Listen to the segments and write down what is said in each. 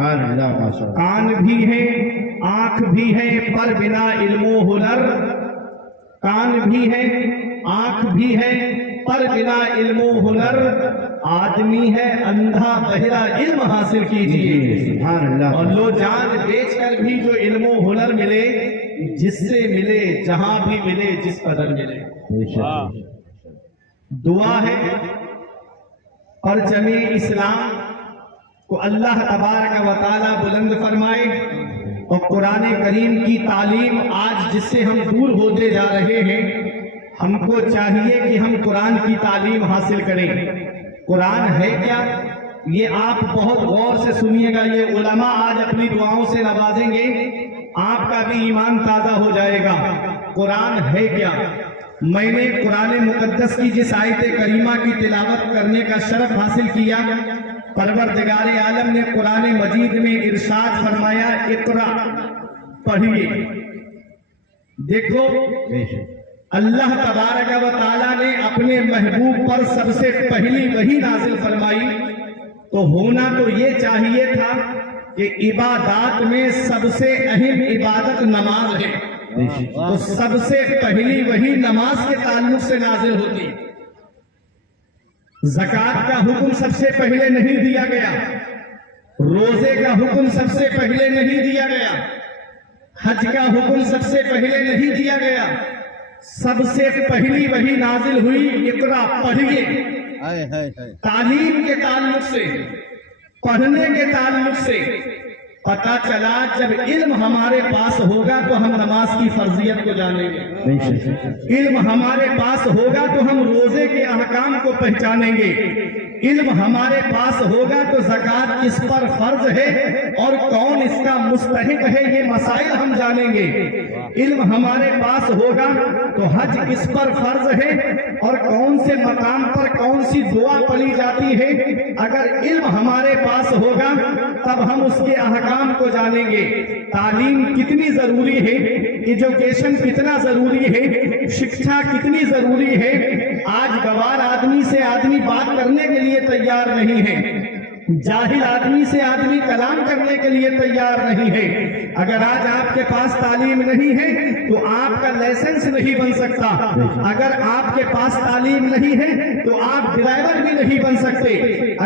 سبحان اللہ ماشاء اللہ. کان بھی ہے آنکھ بھی ہے پر بنا علم و ہنر، کان بھی ہے آنکھ بھی ہے پر بنا علم و ہنر، آدمی ہے اندھا بہرا علم حاصل کیجیے. سبحان اللہ. اور لو جان بیچ کر بھی جو علم و ہنر ملے، جس سے ملے جہاں بھی ملے جس قدر ملے. بے شک. دعا ہے پرچم اسلام کو اللہ تبارک و تعالی بلند فرمائے، اور قرآن کریم کی تعلیم آج جس سے ہم دور ہوتے جا رہے ہیں، ہم کو چاہیے کہ ہم قرآن کی تعلیم حاصل کریں. قرآن ہے کیا؟ یہ آپ بہت غور سے سنیے گا. یہ علماء آج اپنی دعاؤں سے نوازیں گے، آپ کا بھی ایمان تازہ ہو جائے گا. قرآن ہے کیا؟ میں نے قرآن مقدس کی جس آیت کریمہ کی تلاوت کرنے کا شرف حاصل کیا، پروردگار عالم نے قرآن مجید میں ارشاد فرمایا اقرا، پڑھیے. دیکھو بے شک. اللہ تبارک و تعالیٰ نے اپنے محبوب پر سب سے پہلی وحی نازل فرمائی، تو ہونا تو یہ چاہیے تھا کہ عبادات میں سب سے اہم عبادت نماز ہے، بے شک. تو سب سے پہلی وحی نماز کے تعلق سے نازل ہوتی. زکوٰۃ کا حکم سب سے پہلے نہیں دیا گیا، روزے کا حکم سب سے پہلے نہیں دیا گیا، حج کا حکم سب سے پہلے نہیں دیا گیا. سب سے پہلی وحی نازل ہوئی اقرا، پڑھیے. تعلیم کے تعلق سے، پڑھنے کے تعلق سے پتہ چلا جب علم ہمارے پاس ہوگا تو ہم نماز کی فرضیت کو جانیں گے. بے شک. علم ہمارے پاس ہوگا تو ہم روزے کے احکام کو پہچانیں گے. علم ہمارے پاس ہوگا تو زکوٰۃ کس پر فرض ہے اور کون اس کا مستحق ہے، یہ مسائل ہم جانیں گے. علم ہمارے پاس ہوگا تو حج کس پر فرض ہے اور کون سے مقام پر کون سی دعا پڑھی جاتی ہے. اگر علم ہمارے پاس ہوگا تب ہم اس کے احکام کو جانیں گے. تعلیم کتنی ضروری ہے، ایجوکیشن کتنا ضروری ہے، شکشا کتنی ضروری ہے. آج گوار آدمی سے آدمی بات کرنے کے لیے تیار نہیں ہے، جاہل آدمی سے آدمی کلام کرنے کے لیے تیار نہیں ہے. اگر آج آپ کے پاس تعلیم نہیں ہے تو آپ کا لائسنس نہیں بن سکتا. اگر آپ کے پاس تعلیم نہیں ہے تو آپ ڈرائیور بھی نہیں بن سکتے.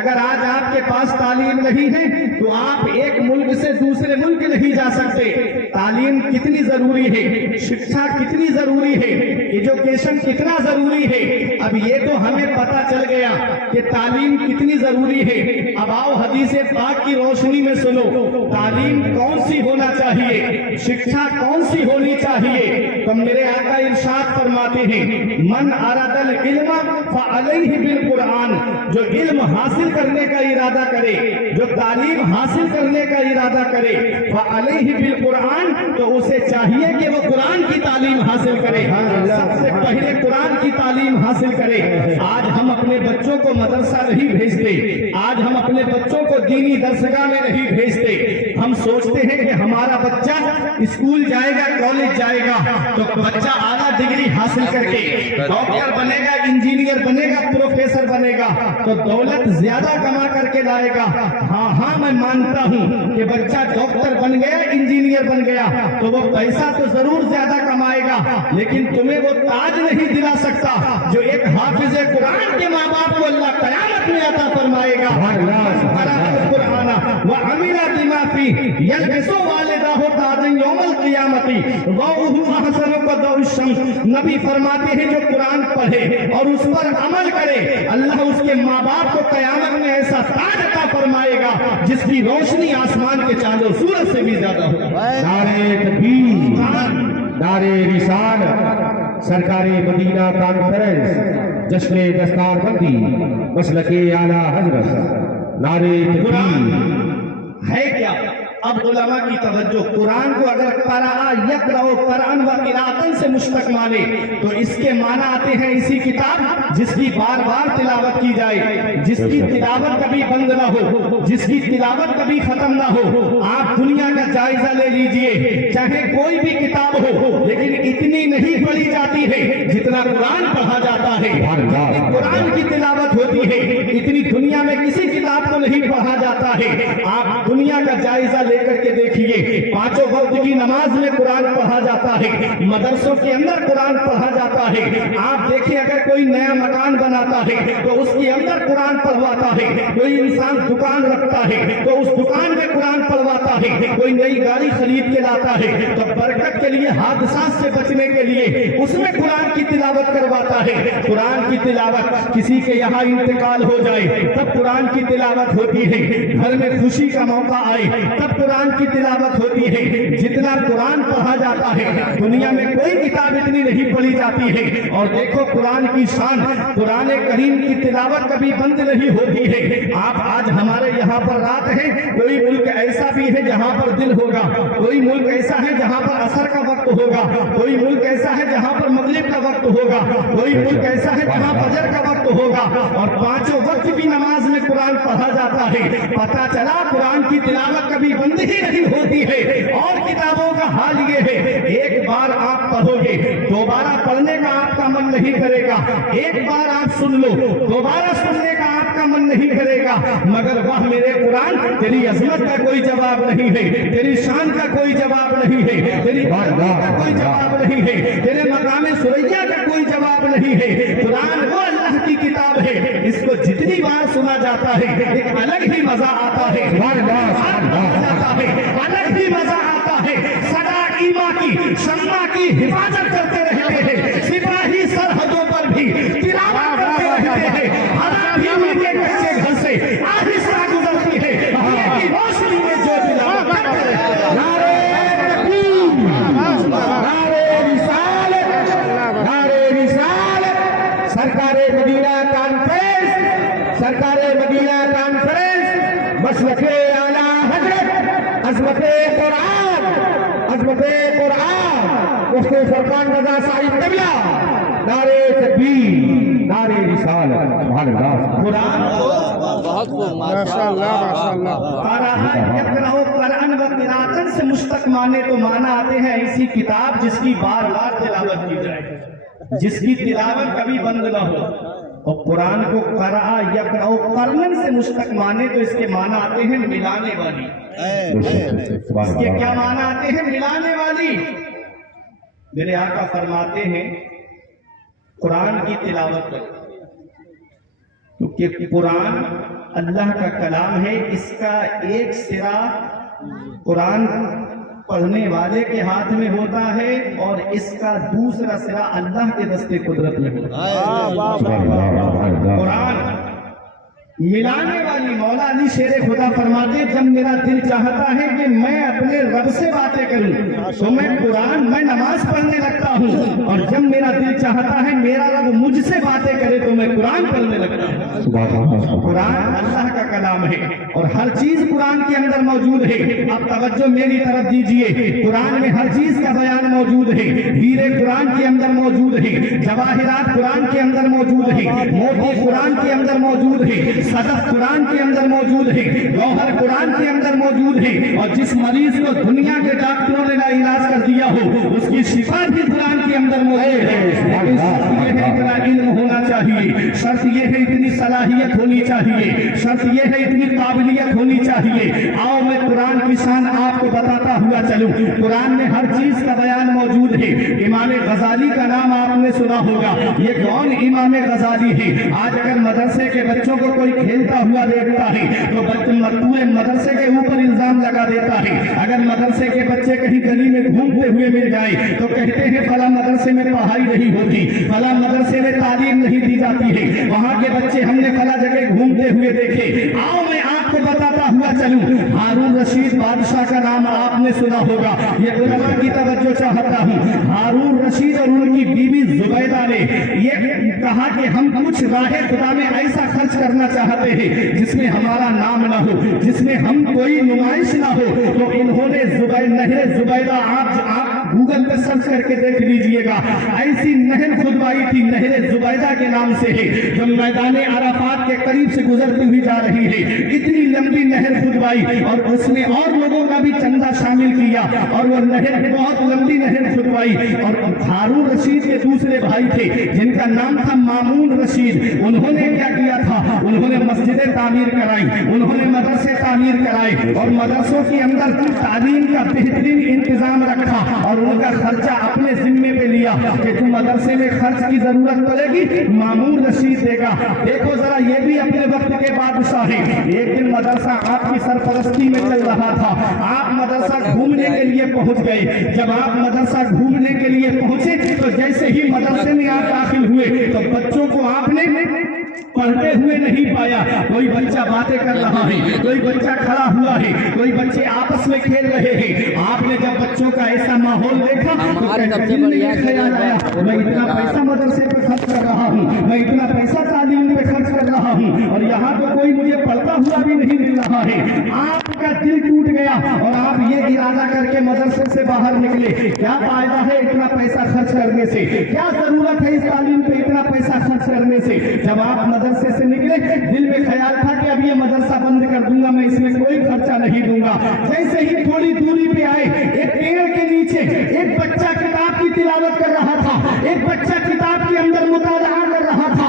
اگر آج آپ کے پاس تعلیم نہیں ہے تو آپ ایک ملک سے دوسرے ملک نہیں جا سکتے. تعلیم کتنی ضروری ہے، شکشا کتنی ضروری ہے، ایجوکیشن کتنا ضروری ہے. اب یہ تو ہمیں پتا چل گیا کہ تعلیم کتنی ضروری ہے. اب آؤ حدیث پاک کی روشنی میں سنو، تعلیم کون سی ہونا چاہیے، شکشا کون سی ہونی چاہیے. تو میرے آقا ارشاد فرماتے ہیں من اراد العلم فعلیہ بالقرآن، جو علم حاصل کرنے کا ارادہ کرے، جو تعلیم حاصل کرنے کا ارادہ کرے، فعلیہ بالقرآن، تو اسے چاہیے کہ وہ قرآن کی تعلیم حاصل کرے، سب سے پہلے قرآن کی تعلیم حاصل کرے. آج ہم اپنے بچوں کو مدرسہ نہیں بھیجتے، آج ہم اپنے بچوں کو دینی درسگاہ میں نہیں بھیجتے. ہم سوچتے ہیں کہ ہمارا بچہ اسکول جائے گا، کالج جائے گا تو بچہ اعلیٰ ڈگری حاصل کر کے ڈاکٹر بنے گا، انجینئر بنے گا، پروفیسر بنے گا، تو دولت زیادہ کما کر کے لائے گا. ہاں میں مانتا ہوں کہ بچہ ڈاکٹر بن گیا، انجینئر بن گیا تو وہ پیسہ تو ضرور زیادہ کمائے گا، لیکن تمہیں وہ تاج نہیں دلا سکتا جو ایک حافظ قرآن کے ماں باپ کو اللہ قیامت میں عطا فرمائے گا. القرآن وعمل بما فيه يلبس والداه تاجا يوم القيامة ضوءه احسن كضوء الشمس. نبی فرماتے ہیں جو قرآن پڑھے اور اس پر عمل کرے، اللہ اس کے ماں باپ کو قیامت میں ایسا تاج عطا فرمائے گا جس کی روشنی آسمان کے چاندوں سورج سے بھی زیادہ ہوگا. نعرہ تکبیر، نعرہ رسالت، سرکار مدینہ کانفرنس، جشن دستار بندی، مسلک اعلیٰ حضرت. نعرہ تکبیر. ہے کیا؟ اب علماء کی توجہ، قرآن کو اگر قرأ یقرأ قرآن و قراءتن سے مشتق مانے تو اس کے معنی آتے ہیں اسی کتاب جس کی بار بار تلاوت کی جائے، جس کی تلاوت کبھی بند نہ ہو، جس کی تلاوت کبھی ختم نہ ہو. آپ دنیا کا جائزہ لے لیجئے، چاہے کوئی بھی کتاب ہو لیکن اتنی نہیں پڑھی جاتی ہے جتنا قرآن پڑھا جاتا ہے. قرآن کی تلاوت ہوتی ہے اتنی دنیا میں کسی کتاب کو نہیں پڑھا جاتا ہے. آپ دنیا दुनिया का जायजा लेकर के देखिए, 5 वक्त की नमाज में कुरान पढ़ा जाता है, मदरसों के अंदर कुरान पढ़ा जाता है। आप देखिए, अगर कोई नया मकान बनाता है तो उसके अंदर कुरान पढ़वाता है, कोई इंसान दुकान रखता है तो उस दुकान में कुरान पढ़वाता है, कोई नई गाड़ी खरीद के लाता है तो बरकत के लिए, हादसा से बचने के लिए उसमें कुरान की तिलावत करवाता है। कुरान की तिलावत, किसी के यहाँ इंतकाल हो जाए तब कुरान की तिलावत होती है, घर में खुशी का मौका आए तब कुरान की तिलावत होती है। जितना कुरान पढ़ा जाता है, दुनिया में कोई किताब इतनी नहीं पढ़ी जाती है। और देखो कुरान की शान, कुरान करीम की तिलावत कभी बंद नहीं होती है। आप आज हमारे यहाँ पर रात है, कोई मुल्क ऐसा भी है जहाँ पर दिन होगा, कोई मुल्क ऐसा है जहाँ पर असर का वक्त होगा, कोई मुल्क ऐसा है जहाँ पर मगरिब का वक्त होगा, कोई मुल्क ऐसा है जहाँ फजर का वक्त होगा, और 5 वक्त भी नमाज में कुरान पढ़ा जाता है। पता चला कुरान की तिलावत कभी बंद ही नहीं होती है। और किताबों का हाल ये है, एक बार आप पढ़ोगे, दोबारा पढ़ने का आपका मन नहीं करेगा। एक बार आप सुन लो, दोबारा सुनने का आपका मन नहीं करेगा। मगर वह मेरे कुरान, तेरी अजमत का कोई जवाब नहीं है, तेरी शान का कोई जवाब नहीं है, तेरी बरकत का कोई जवाब नहीं है, तेरे मकामे सुरैया का कोई जवाब नहीं है। कुरान वो अल्लाह की किताब है, इसको जितनी बार सुना जाता है एक अलग ही मजा आता है, अलग ही मजा आता है। सदा ईमा की, शम्मा की हिफाजत करते रहते हैं, सिपाही सरहदों पर भी तिलावत करते रहते हैं। हरा भी उनके कच्चे घर से आहिस्ता गुजरती है, दिए की रोशनी में जो तिलावत करते रहते हैं। नारे तकबीर, नारे रिसालत, नारे रिसालत। सरकारे मदीना कॉन्फ्रेंस, सरकारे मदीना कॉन्फ्रेंस, मसलके आला हजरत, अज़मते कुरान, अज़मते कुरान, मुफ्ती फरकान रज़ा साहिब क़िबला, नारे तकबीर, नारे रिसालत। सुभान अल्लाह। कुरान को माशाअल्लाह कुरान व क़िराअतन से मुश्तक माने तो माना आते हैं ऐसी किताब जिसकी बार बार तिलावत की जाए, जिसकी तिलावत कभी बंद न हो। और कुरान को क़रा यक़रअ क़रनन से मुश्तक माने तो इसके माना आते हैं मिलाने वाली। इसके क्या माना आते हैं? मिलाने वाली। मेरे आका फरमाते हैं कुरान की तिलावत करो, क्योंकि कुरान अल्लाह का कलाम है। इसका एक सिरा कुरान पढ़ने वाले के हाथ में होता है और इसका दूसरा सिरा अल्लाह के दस्ते कुदरत में होता है। कुरान मिलाने वाली। मौला अली शेरे खुदा फरमाते, जब मेरा दिल चाहता है कि मैं अपने रब से बातें करूं तो मैं कुरान, मैं नमाज पढ़ने लगता हूं, और जब मेरा दिल चाहता है मेरा रब मुझसे बातें करे तो मैं कुरान पढ़ने लगता हूं। कुरान अल्लाह का कलाम है और हर चीज कुरान के अंदर मौजूद है। अब तवज्जो मेरी तरफ दीजिए, कुरान में हर चीज का बयान मौजूद है। हीरे कुरान के अंदर मौजूद है, जवाहिरात कुरान के अंदर मौजूद है, मोती कुरान के अंदर मौजूद है, सदफ कुरान के अंदर मौजूद है, गौहर कुरान के अंदर मौजूद है। और जिस मरीज को दुनिया के डॉक्टरों ने इलाज कर दिया हो उसकी शिफा भी कुरान के अंदर मौजूद है। लेकिन शर्त यह है इतना इल्म होना चाहिए, शर्त यह है इतनी सलाहियत होनी चाहिए, शर्त यह है इतनी काबिलियत होनी चाहिए। आओ मैं कुरान की शान आपको बताता हुआ चलूं। कुरान में हर चीज का बयान मौजूद है। इमाम गजाली का नाम आपने सुना होगा। ये कौन इमाम गजाली है? आज अगर मदरसे के बच्चों को कोई खेलता हुआ देखता है तो पूरे मदरसे के ऊपर इल्जाम लगा देता है। अगर मदरसे के बच्चे कहीं गली में घूमते हुए मिल जाए तो कहते हैं फला मदरसे में पढ़ाई नहीं होती, फला मदरसे में तालीम नहीं दी जाती है, वहाँ के बच्चे हमने फला जगह घूमते हुए देखे। आओ मैं आपको बताता हुआ चलूं। हारून रशीद बादशाह का नाम आपने सुना होगा। ये उलमा की तवज्जो चाहता हूँ। हारून रशीद और उनकी बीवी जुबैदा ने ये कहा कि हम कुछ राहे खुदा में ऐसा खर्च करना चाहते हैं जिसमें हमारा नाम ना हो, जिसमें हम कोई नुमाइश ना हो। तो इन्होंने नहरे जुबैदा आप गूगल पे सर्च करके देख लीजिएगा। ऐसी नहर खुदवाई थी, नहर जुबैदा के नाम से है, जो मैदान अराफात के करीब से गुजरती हुई जा रही है। कितनी लंबी नहर खुदवाई और उसमें और लोगों का भी चंदा शामिल किया और वो नहर बहुत लंबी नहर खुदवाई। और हारून रशीद के दूसरे भाई थे जिनका नाम था मामून रशीद, उन्होंने क्या किया था, उन्होंने मस्जिदें तामीर कराई, उन्होंने मदरसे तामीर कराए और मदरसों के अंदर तालीम का बेहतरीन इंतजाम रखा और उनका खर्चा अपने जिम्मे पे लिया कि तुम मदरसे में खर्च की जरूरत पड़ेगी मामून रशीद देगा। देखो जरा, ये भी अपने वक्त के बादशाह है। एक दिन मदरसा आपकी सरपरस्ती में चल रहा था, आप मदरसा घूमने के लिए पहुंच गए। जब आप मदरसा घूमने के लिए पहुंचे तो जैसे ही मदरसे में आप दाखिल हुए तो बच्चों को आपने पढ़ते हुए नहीं पाया। कोई बच्चा बातें कर रहा है, कोई बच्चा खड़ा हुआ है, कोई बच्चे आपस में खेल रहे हैं। आपने जब बच्चों का ऐसा माहौल देखा तो दिल में ये ख्याल आया, मैं इतना पैसा मदरसे पे खर्च कर रहा हूँ, मैं इतना पैसा तालीम पे खर्च कर रहा हूँ और यहाँ तो कोई मुझे पढ़ता हुआ भी नहीं मिल रहा है। आपका दिल टूट गया और आप ये इरादा करके मदरसे से बाहर निकले। क्या फायदा है इतना पैसा खर्च करने से, क्या जरूरत है इस तालीम पे इतना पैसा खर्च करने से। जब आप मदरसे से निकले दिल में ख्याल था कि अब ये मदरसा बंद कर दूंगा, मैं इसमें कोई खर्चा नहीं दूंगा। जैसे ही थोड़ी दूरी पे आए, एक पेड़ के नीचे एक बच्चा किताब की तिलावत कर रहा था, एक बच्चा किताब के अंदर मुताला कर रहा था,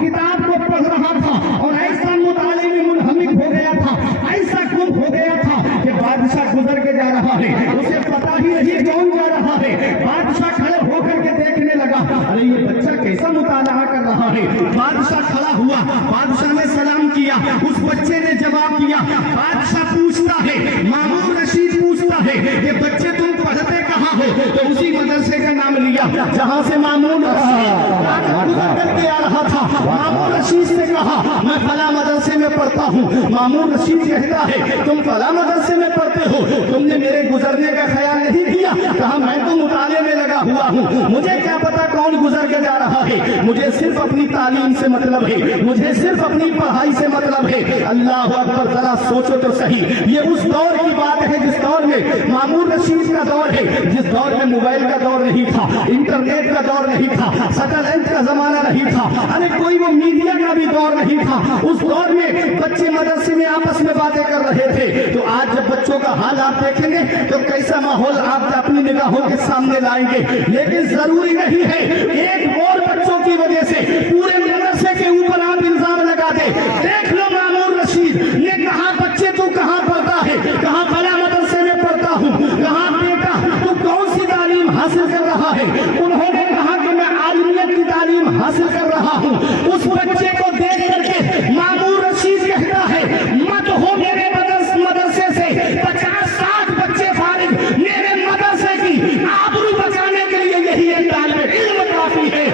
किताब को पढ़ रहा था और ऐसा मुताले में मुनहमिक हो गया था, ऐसा गुम हो गया था कि बादशाह गुजर के जा रहा है, उसे पता ही नहीं कौन जा रहा है। बादशाह खड़े होकर के देखने लगा, अरे ये बच्चा कैसा मुताला कर रहा है। बादशाह खड़ा हुआ, बादशाह ने सलाम किया, उस बच्चे ने जवाब दिया। बादशाह पूछता है, मामून रशीद पूछता है, ये बच्चे तुम पढ़ते कहाँ हो? तो उसी मदरसे का नाम लिया जहाँ से मामून रशीद आ रहा था। मामून रशीद से कहा, मैं फला मदरसे में पढ़ता हूँ। मामून रशीद कहता है, तुम फला मदरसे में पढ़ते हो, तुमने मेरे गुजरने का ख्याल नहीं किया? कहा, मैं तो मुताले में लगा हुआ हूँ, मुझे क्या पता कौन गुजर के जा रहा है, मुझे सिर्फ अपनी तालीम से मतलब है, मुझे सिर्फ अपनी पढ़ाई से मतलब है। अल्लाह अकबर, जरा सोचो तो सही, ये उस दौर की बात है जिस दौर में मामून रशीद का दौर है, जिस दौर में मोबाइल का दौर नहीं था, इंटरनेट का दौर नहीं था, सैटेलाइट का जमाना नहीं था, अरे कोई वो मीडिया का भी दौर नहीं था। उस दौर में बच्चे मदरसे में आपस में बातें कर रहे थे। तो आज जब बच्चों का हाल आप देखेंगे तो कैसा माहौल आप अपनी निगाहों के सामने लाएंगे। लेकिन जरूरी नहीं है एक और बच्चों की वजह से पूरे मदरसे के ऊपर आप इल्जाम लगा दे। देख लो, मामून रशीद ने कहा, बच्चे तू कहाँ पढ़ता है? कहाँ फला मदरसे में पढ़ता हूँ। कहाँ बेटा तू कौन सी तालीम हासिल कर रहा है? उन्होंने कहा कि मैं आलिमियत की तालीम हासिल कर रहा हूँ। उस बच्चे को देख करके मामून रशीद कहता है, मत हो मेरे मदरसे से 50-60 बच्चे फारिग, मेरे मदरसे की आबरू बचाने के लिए यही एक तालिब इल्म काफी है।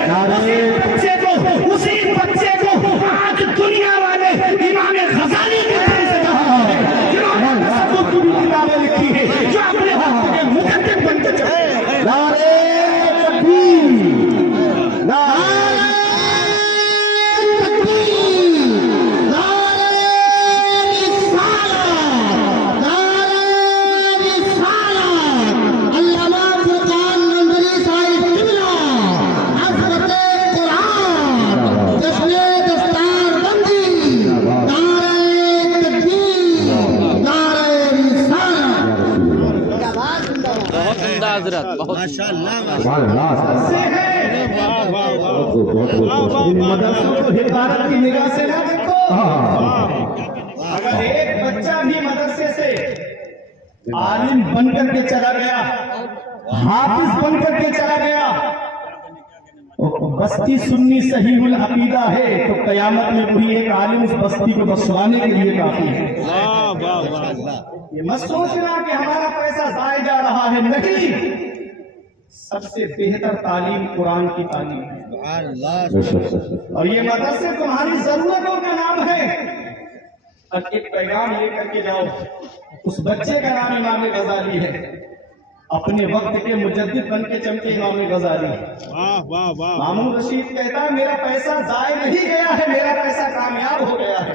उसी बच्चे को आज दुनिया वाले इमाम गजाली के नाम से कहा है, जिन्होंने सबूत की किताबें लिखी है, जो अपने वक्त के मुकद्दम बनते चले। नारे तकबीर, नारे हजरत बहुत मदरसों को हिदायत की निगाह से ना देखो। अगर एक बच्चा भी मदरसे से आलिम बनकर के चला गया, हाफिज बनकर के चला गया, बस्ती सुन्नी सहीहुल अकीदा है तो कयामत में वही एक आलिम उस बस्ती को बसवाने के लिए काफी है। ये मत सोचना कि हमारा पैसा जाया जा रहा है, नहीं, सबसे बेहतर तालीम कुरान की तालीम है और ये मदरसे तुम्हारी जरूरतों का नाम है। अब एक पैगाम ये करके जाओ, उस बच्चे का नाम इमाम गजाली है, अपने वक्त के मुजद्दिद बन के चमके इमाम गजाली। मामून रशीद कहता है, मेरा पैसा जाया नहीं गया है, मेरा पैसा कामयाब हो गया है।